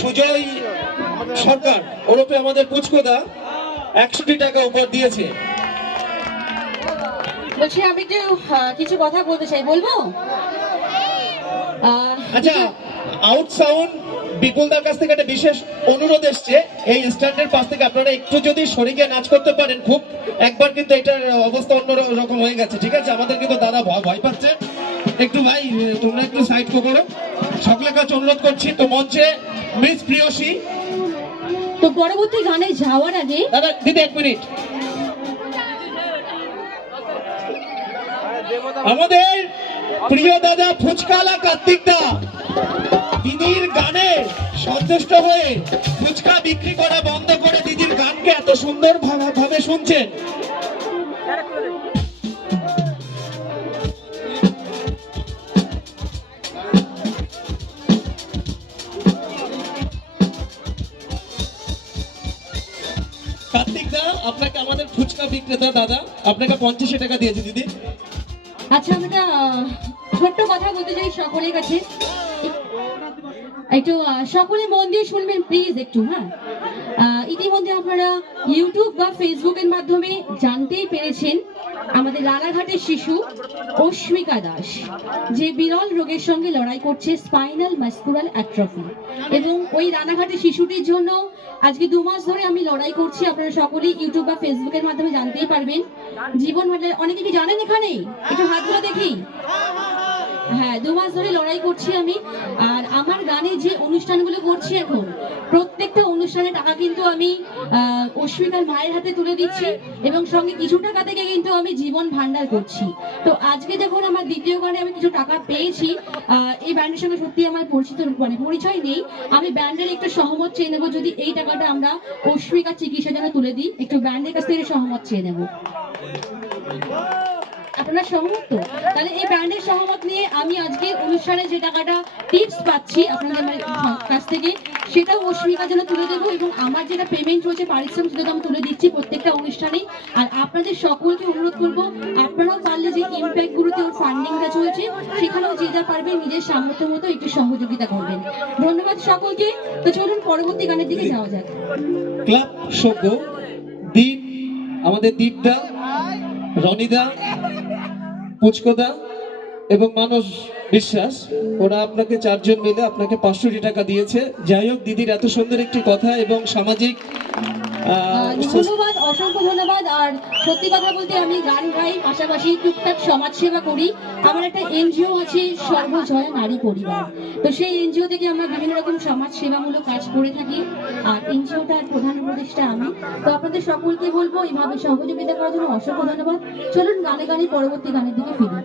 সুজয় সরকার ওরফে আমাদের পুচকোদা একশোটি টাকা উপর দিয়েছে। বলছি আমি একটু কিছু কথা বলতে চাই বলব? আচ্ছা আউট সাউন্ড বিপুলদার কাছ থেকে একটা বিশেষ অনুরোধ এসছে। এই স্ট্যান্ডের পাশ থেকে আপনারা একটু যদি শরীরে নাচ করতে পারেন খুব একবার কিন্তু এটার অবস্থা অন্য রকম হয়ে গেছে ঠিক আছে? আমাদের কিন্তু দাদা ভয় পাচ্ছে। একটু ভাই তোমরা একটু সাইড করো। কাছে অনুরোধ করছি তো মঞ্চে মিস প্রিয়সী। তো পরবর্তী গানে যাওয়ার আগে দাদা দিদি এক মিনিট। আমাদের প্রিয় দাদা ফুচকালা কার্তিক দা দিদির গানে সন্তুষ্ট হয়ে ফুচকা বিক্রি করা বন্ধ করে দিদির গানকে এত সুন্দর ভাবে- ভাবে শুনছেন। কার্তিক দা আপনাকে আমাদের ফুচকা বিক্রেতা দাদা, আপনাকে পঞ্চাশ টাকা দিয়েছে, দিদি। আচ্ছা আমি একটা ছোট্ট কথা বলতে চাই সকলের কাছে। একটু সকলে মন দিয়ে শুনবেন প্লিজ একটু হ্যাঁ? ইতিমধ্যে আপনারা ইউটিউব বা ফেসবুকের মাধ্যমে জানতেই পেরেছেন আমাদের রানাঘাটের শিশু অস্মিকা দাস, যে বিরল রোগের সঙ্গে লড়াই করছে স্পাইনাল মাস্কুরাল অ্যাট্রফি। এবং ওই রানাঘাটের শিশুটির জন্য আজকে দু মাস ধরে আমি লড়াই করছি, আপনারা সকলেই ইউটিউব বা ফেসবুকের মাধ্যমে জানতেই পারবেন। জীবন অনেকে কি জানেন এখানে? একটু হাতগুলো দেখি। হ্যাঁ দু মাস ধরে লড়াই করছি আমি, আর আমার গানে যে অনুষ্ঠানগুলো করছি এখন, প্রত্যেকটা অনুষ্ঠানে টাকা কিন্তু আমি অস্মিতার মায়ের হাতে তুলে দিচ্ছি এবং সঙ্গে কিছু টাকা থেকে কিন্তু আমি জীবন ভান্ডার করছি। তো আজকে যখন আমার দ্বিতীয় গানে আমি কিছু টাকা পেয়েছি এই ব্যান্ডের সঙ্গে সত্যি আমার পরিচিত মানে পরিচয় নেই। আমি ব্যান্ডের একটু সহমত চেয়ে নেব, যদি এই টাকাটা আমরা অস্মিকা চিকিৎসার জন্য তুলে দিই, একটু ব্যান্ডের কাছ থেকে সহমত চেয়ে নেব। আপনারা সহমত তো তাহলে এই ব্র্যান্ডের সহমত নিয়ে আমি আজকে অনুষ্ঠানে যে টাকাটা টিপস পাচ্ছি আপনাদের কাছ থেকে, সেটাও অস্মিকার জন্য তুলে দেবো এবং আমার যেটা পেমেন্ট রয়েছে পারিশ্রমিক সেটা আমি তুলে দিচ্ছি প্রত্যেকটা অনুষ্ঠানে আর আপনাদের সকলকে অনুরোধ করব, আপনারাও পারলে যে ইম্প্যাক্ট গুলোতে ওর ফান্ডিংটা চলছে, সেখানেও যে যা পারবে নিজের সামর্থ্য মতো একটু সহযোগিতা করবেন। ধন্যবাদ সকলকে। তো চলুন পরবর্তী গানের দিকে যাওয়া যাক। ক্লাব সভ্য দীপ, আমাদের দীপদা রনিদা, পুচকদা এবং মানস বিশ্বাস, ওরা আপনাকে চারজন মিলে আপনাকে পাঁচশোটি টাকা দিয়েছে। যাই হোক, দিদির এত সুন্দর একটি কথা এবং সামাজিক ধন্যবাদ অসংখ্য ধন্যবাদ। আর সত্যি কথা বলতে আমি গান গাই পাশাপাশি টুকটাক সমাজ সেবা করি। আমার একটা এনজিও আছে সর্বজয়া নারী পরিবার। তো সেই এনজিও থেকে আমরা বিভিন্ন রকম সমাজ সেবামূলক কাজ করে থাকি। আর এনজিওটার প্রধান উপদেষ্টা আমি। তো আপনাদের সকলকে বলব এইভাবে সহযোগিতা করার জন্য অসংখ্য ধন্যবাদ। চলুন গানে গানে পরবর্তী গানের দিকে ফিরি।